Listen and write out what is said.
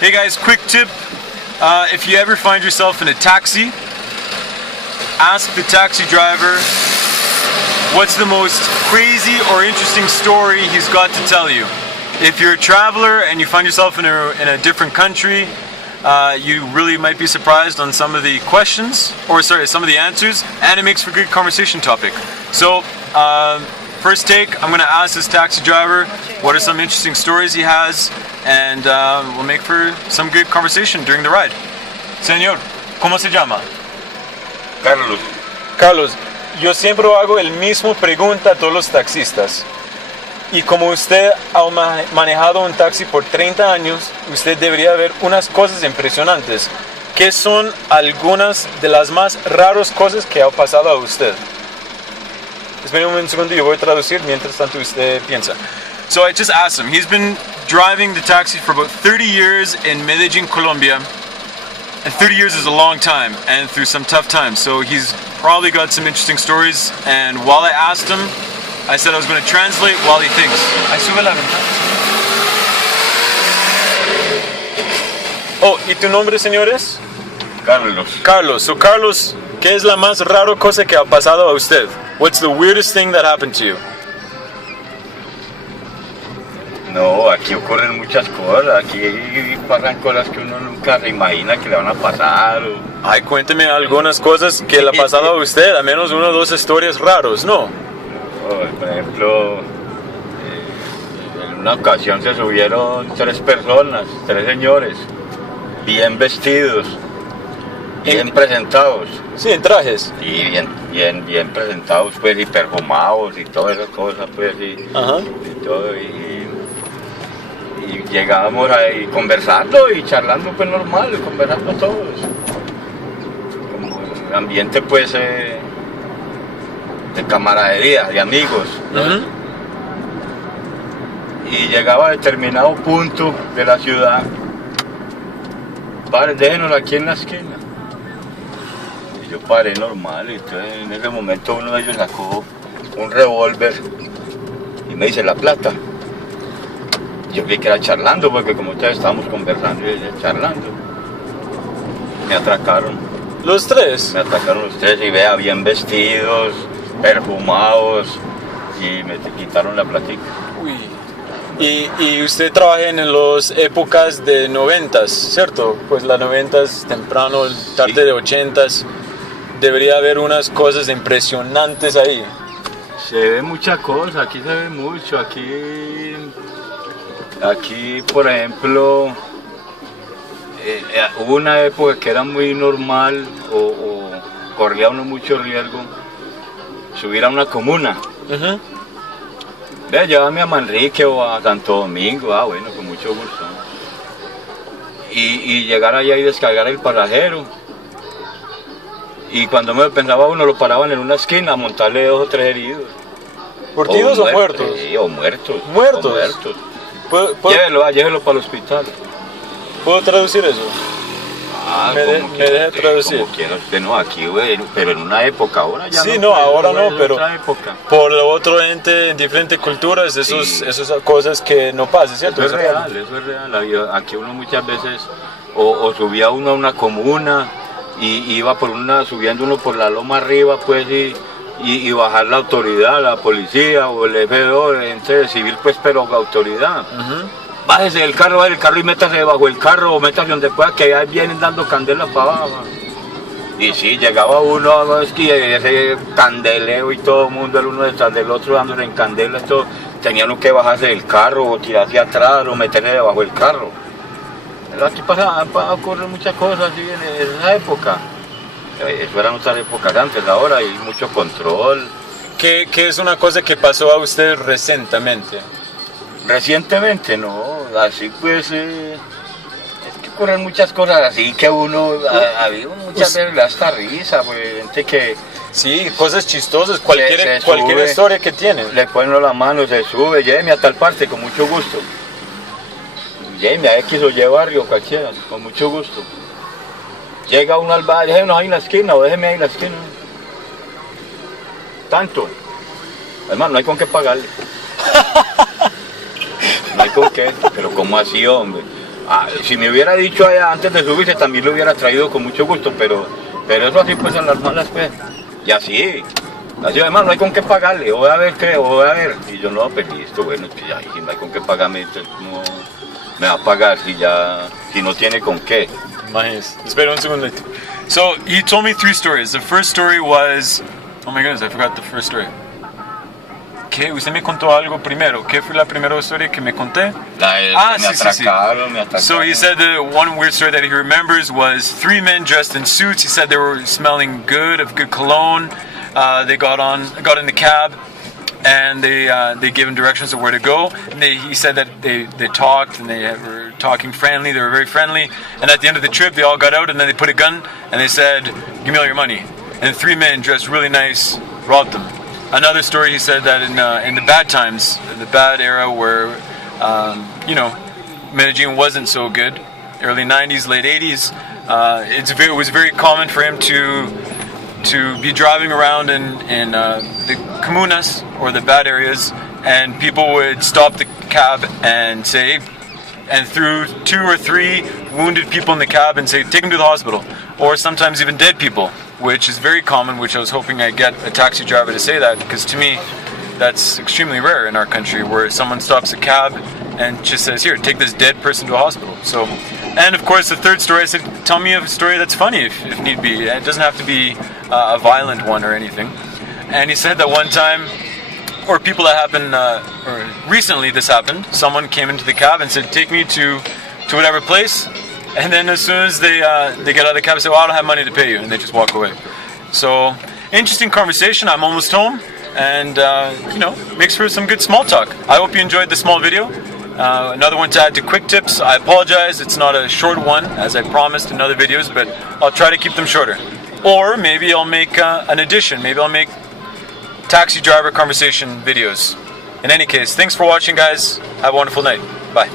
Hey guys, quick tip. If you ever find yourself in a taxi, ask the taxi driver what's the most crazy or interesting story he's got to tell you. If you're a traveler and you find yourself in a different country, you really might be surprised on some of the questions, or sorry, some of the answers, and it makes for a good conversation topic. So, first take, I'm going to ask this taxi driver what are some interesting stories he has, and we'll make for some good conversation during the ride. Señor, ¿cómo se llama? Carlos. Carlos, yo siempre hago el mismo pregunta a todos los taxistas. Y como usted ha manejado un taxi por 30 años, usted debería ver unas cosas impresionantes. ¿Qué son algunas de las más raras cosas que ha pasado a usted? Espera un segundo, yo voy a traducir mientras tanto usted piensa. So I just asked him. He's been driving the taxi for about 30 years in Medellín, Colombia. And 30 years is a long time, and through some tough times. So he's probably got some interesting stories. And while I asked him, I said I was going to translate while he thinks. Ahí sube la ventana. Oh, ¿y tu nombre, señores? Carlos. Carlos. So Carlos, ¿qué es la más rara cosa que ha pasado a usted? What's the weirdest thing that happened to you? No, aquí ocurren muchas cosas. Aquí pasan cosas que uno nunca se imagina que le van a pasar. Ay, cuénteme algunas cosas que le ha pasado a usted, al menos una o dos historias raros, ¿no? Por ejemplo, en una ocasión se subieron 3 personas, 3 señores, bien vestidos, bien presentados. Sí, en trajes. Sí, bien presentados, pues, y perfumados y todas esas cosas, pues, Ajá. y todo, y llegábamos ahí conversando y charlando, pues, normal, conversando todos. Como el ambiente, pues, de camaradería, de amigos, ¿no? Uh-huh. Y llegaba a determinado punto de la ciudad, padre, déjenos aquí en la esquina. Y yo paré normal, y entonces en ese momento uno de ellos sacó un revólver y me dice, la plata. Yo creí que era charlando, porque como ustedes estábamos conversando y charlando, me atracaron. ¿Los 3? Me atracaron los 3 y vea, bien vestidos, perfumados, y me quitaron la platica. Uy. Y usted trabaja en las épocas de 90s, ¿cierto? Pues las 90s, temprano, tarde Sí. de 80s. Debería haber unas cosas impresionantes ahí. Se ve mucha cosa, aquí se ve mucho, aquí por ejemplo, hubo una época que era muy normal o corría uno mucho riesgo subir a una comuna. Uh-huh. Ve, llévame a Manrique o a Santo Domingo, bueno, con mucho gusto. Y llegar allá y descargar el pasajero. Y cuando me pensaba uno, lo paraban en una esquina a montarle 2 o 3 heridos. ¿Curtidos o muertos? Sí, o muertos. ¿Muertos? O muertos. ¿Puedo Llévelo para el hospital. traducir eso? ¿Me deja traducir? Como quiera usted, no, aquí, güey, pero en una época, ahora ya sí, no. No, ahora no, pero otra época. por lo otro ente, en diferentes culturas, esas cosas que no pasan, ¿cierto? Eso es real. Aquí uno muchas veces, o subía uno a una comuna, y iba subiendo uno por la loma arriba, pues, y bajar la autoridad, la policía, o el F2, ente civil, pues, pero la autoridad. Uh-huh. Bájese del carro y métase debajo del carro o métase donde pueda, que ya vienen dando candela para abajo. Y sí, llegaba uno, no, es que ese candeleo y todo el mundo, el uno detrás del otro dándole en candela, todo, tenía uno que bajarse del carro o tirarse atrás o meterse debajo del carro. Pero aquí ocurren muchas cosas así en esa época. Eso eran otras épocas antes, ahora hay mucho control. ¿Qué es una cosa que pasó a usted recientemente? Recientemente, no, así pues, es que ocurren muchas cosas así que uno, habido muchas veces le da hasta risa, pues gente que... Sí, cosas chistosas, cualquier historia que tienen. Le ponen la mano, se sube, lléveme a tal parte, con mucho gusto. Lléveme a X o Y barrio, cualquiera, con mucho gusto. Llega uno al bar, déjenos ahí en la esquina o déjeme ahí en la esquina. Tanto. Además, no hay con qué pagarle. No hay con qué, pero ¿cómo así, hombre? Si me hubiera dicho allá antes de subirse también lo hubiera traído con mucho gusto, pero eso así pues en las malas pues. Y así además no hay con qué pagarle, voy a ver qué, voy a ver. Y yo no, pues listo, bueno, pues ya, si no hay con qué pagarme, entonces no me va a pagar si no tiene con qué. Imagínese. Espera un segundo. So, he told me 3 stories. The first story was... Oh my goodness, I forgot the first story. ¿Qué? Usted me contó algo primero. ¿Qué fue la primera historia que me conté? Me atracaron. So he said the one weird story that he remembers was 3 men dressed in suits. He said they were smelling good, of good cologne. They got in the cab, and they gave him directions of where to go. And he said that they talked, and they were talking friendly. They were very friendly. And at the end of the trip, they all got out, and then they put a gun, and they said, "Give me all your money." And 3 men dressed really nice robbed them. Another story, he said that in the bad times, the bad era where Medellin wasn't so good, early 90s, late 80s, it was very common for him to be driving around in the comunas or the bad areas, and people would stop the cab and say, and threw 2 or 3 wounded people in the cab and say, take them to the hospital, or sometimes even dead people, which is very common, which I was hoping I'd get a taxi driver to say that, because to me that's extremely rare in our country, where someone stops a cab and just says, here, take this dead person to a hospital. So, and of course the third story, I said, tell me a story that's funny if need be. It doesn't have to be a violent one or anything. And he said that one time, or people that happened, or recently this happened, someone came into the cab and said, take me to whatever place, and then as soon as they get out of the cab, they say, well, I don't have money to pay you, and they just walk away. So, interesting conversation. I'm almost home, and makes for some good small talk. I hope you enjoyed the small video. Another one to add to quick tips. I apologize, it's not a short one, as I promised in other videos, but I'll try to keep them shorter. Or maybe I'll make an addition. Maybe I'll make taxi driver conversation videos. In any case, thanks for watching, guys. Have a wonderful night. Bye.